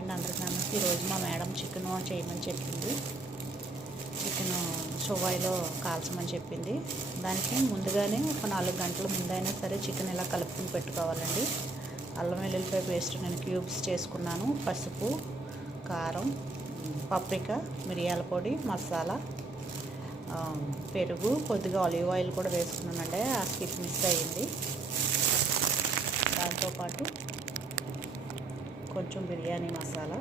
అండి అందరికీ నమస్తే. ఈరోజు మా మేడం చికెన్ చేయమని చెప్పింది. చికెన్ షోవాయిలో కాల్చమని చెప్పింది. దానికి ముందుగానే ఒక 4 గంటల ముందైనా సరే చికెన్ ఇలా కలుపుకుని పెట్టుకోవాలండి. అల్లం వెల్లుల్లిపాయ పేస్ట్ నేను క్యూబ్స్ చేసుకున్నాను. పసుపు, కారం, పప్రిక, మిరియాల పొడి, మసాలా, పెరుగు, కొద్దిగా ఆలివ్ ఆయిల్ కూడా వేసుకున్నానండి. ఆ స్కిప్ మిస్ అయ్యింది. దాంతోపాటు కొంచెం బిర్యానీ మసాలా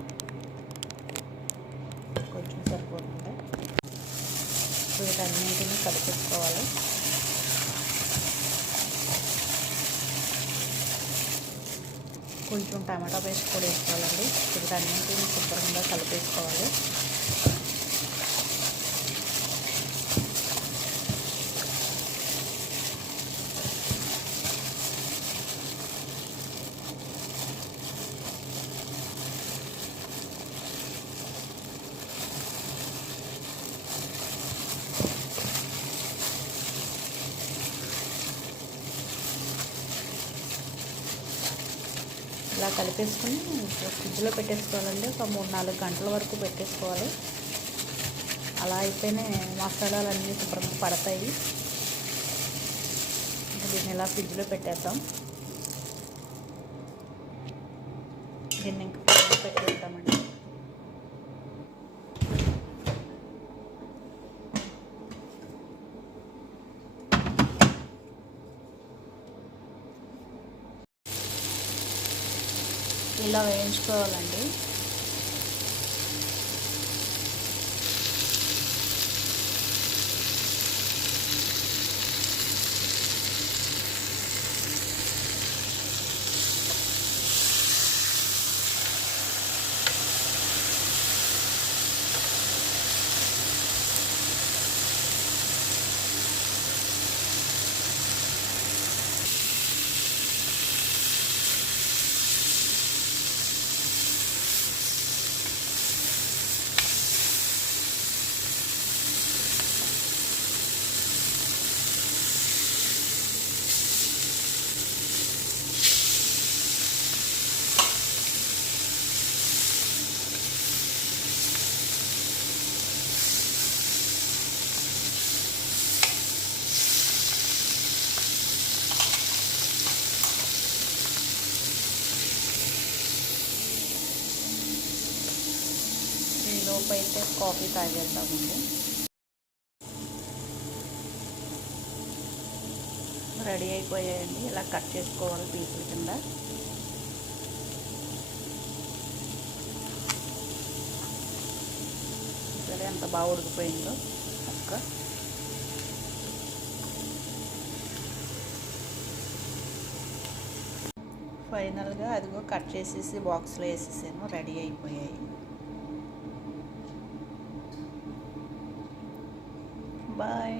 కొంచెం సరిపోతుంది. వీటన్నింటినీ కలిపేసుకోవాలి. కొంచెం టమాటా పేస్ట్ కూడా వేసుకోవాలండి. వీటన్నింటినీ శుభ్రంగా కలిపేసుకోవాలి. ఇలా కలిపేసుకుని ఫ్రిడ్జ్లో పెట్టేసుకోవాలండి. ఒక 3-4 గంటల వరకు పెట్టేసుకోవాలి. అలా అయితేనే మసాలాలన్నీ శుభ్రంగా పడతాయి. దీన్ని ఇలా ఫ్రిడ్జ్లో పెట్టేద్దాం. దీన్ని ఇంకా ఫ్రిడ్జ్లో పెట్టేద్దామండి. ఇలా వేయించుకోవాలండి. ఈలోపు అయితే కాఫీ తాగేద్దామండి. రెడీ అయిపోయాయండి. ఇలా కట్ చేసుకోవాలి పీసుల కింద. సరే ఎంత బాగా ఉడికిపోయిందో అక్క. ఫైనల్గా అదిగో కట్ చేసేసి బాక్స్లో వేసేసాను. రెడీ అయిపోయాయి. బాయ్.